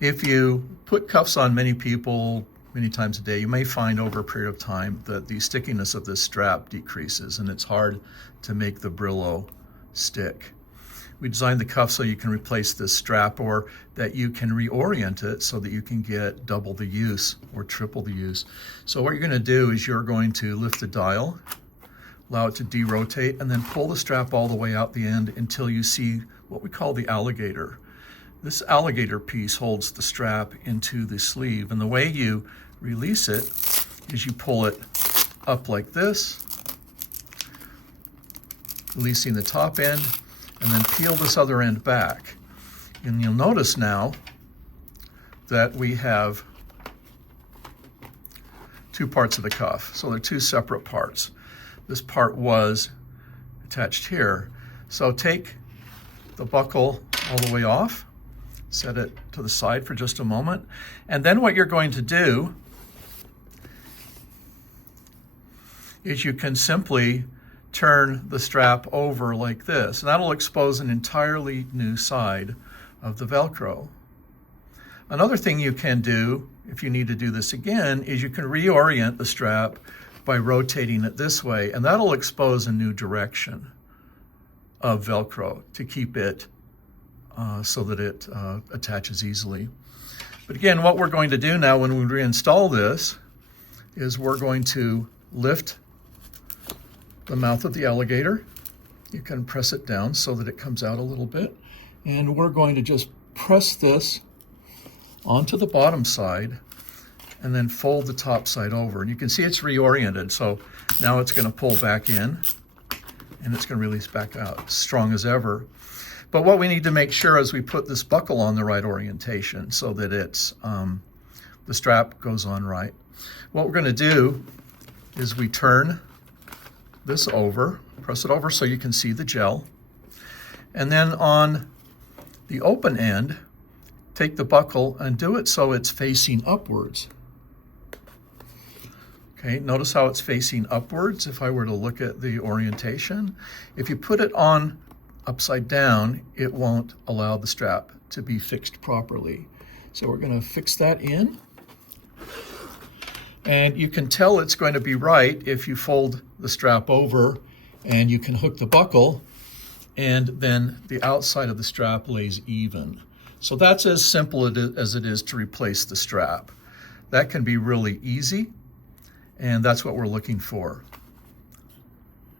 If you put cuffs on many people many times a day, you may find over a period of time that the stickiness of this strap decreases and it's hard to make the Brillo stick. We designed the cuff so you can replace this strap, or that you can reorient it so that you can get double the use or triple the use. So what you're going to do is you're going to lift the dial, allow it to derotate, and then pull the strap all the way out the end until you see what we call the alligator. This alligator piece holds the strap into the sleeve, and the way you release it is you pull it up like this, releasing the top end, and then peel this other end back. And you'll notice now that we have two parts of the cuff. So they're two separate parts. This part was attached here. So take the buckle all the way off, set it to the side for just a moment, and then what you're going to do is you can simply turn the strap over like this, and that'll expose an entirely new side of the Velcro. Another thing you can do, if you need to do this again, is you can reorient the strap by rotating it this way, and that'll expose a new direction of Velcro to keep it so that it attaches easily. But again, what we're going to do now when we reinstall this is we're going to lift the mouth of the alligator. You can press it down so that it comes out a little bit. And we're going to just press this onto the bottom side and then fold the top side over. And you can see it's reoriented. So now it's going to pull back in and it's going to release back out, strong as ever. But what we need to make sure is we put this buckle on the right orientation so that it's the strap goes on right. What we're going to do is we turn this over, press it over so you can see the gel. And then on the open end, take the buckle and do it so it's facing upwards. Okay, notice how it's facing upwards if I were to look at the orientation. If you put it on upside down, it won't allow the strap to be fixed properly. So we're going to fix that in. And you can tell it's going to be right if you fold the strap over and you can hook the buckle and then the outside of the strap lays even. So that's as simple as it is to replace the strap. That can be really easy, and that's what we're looking for.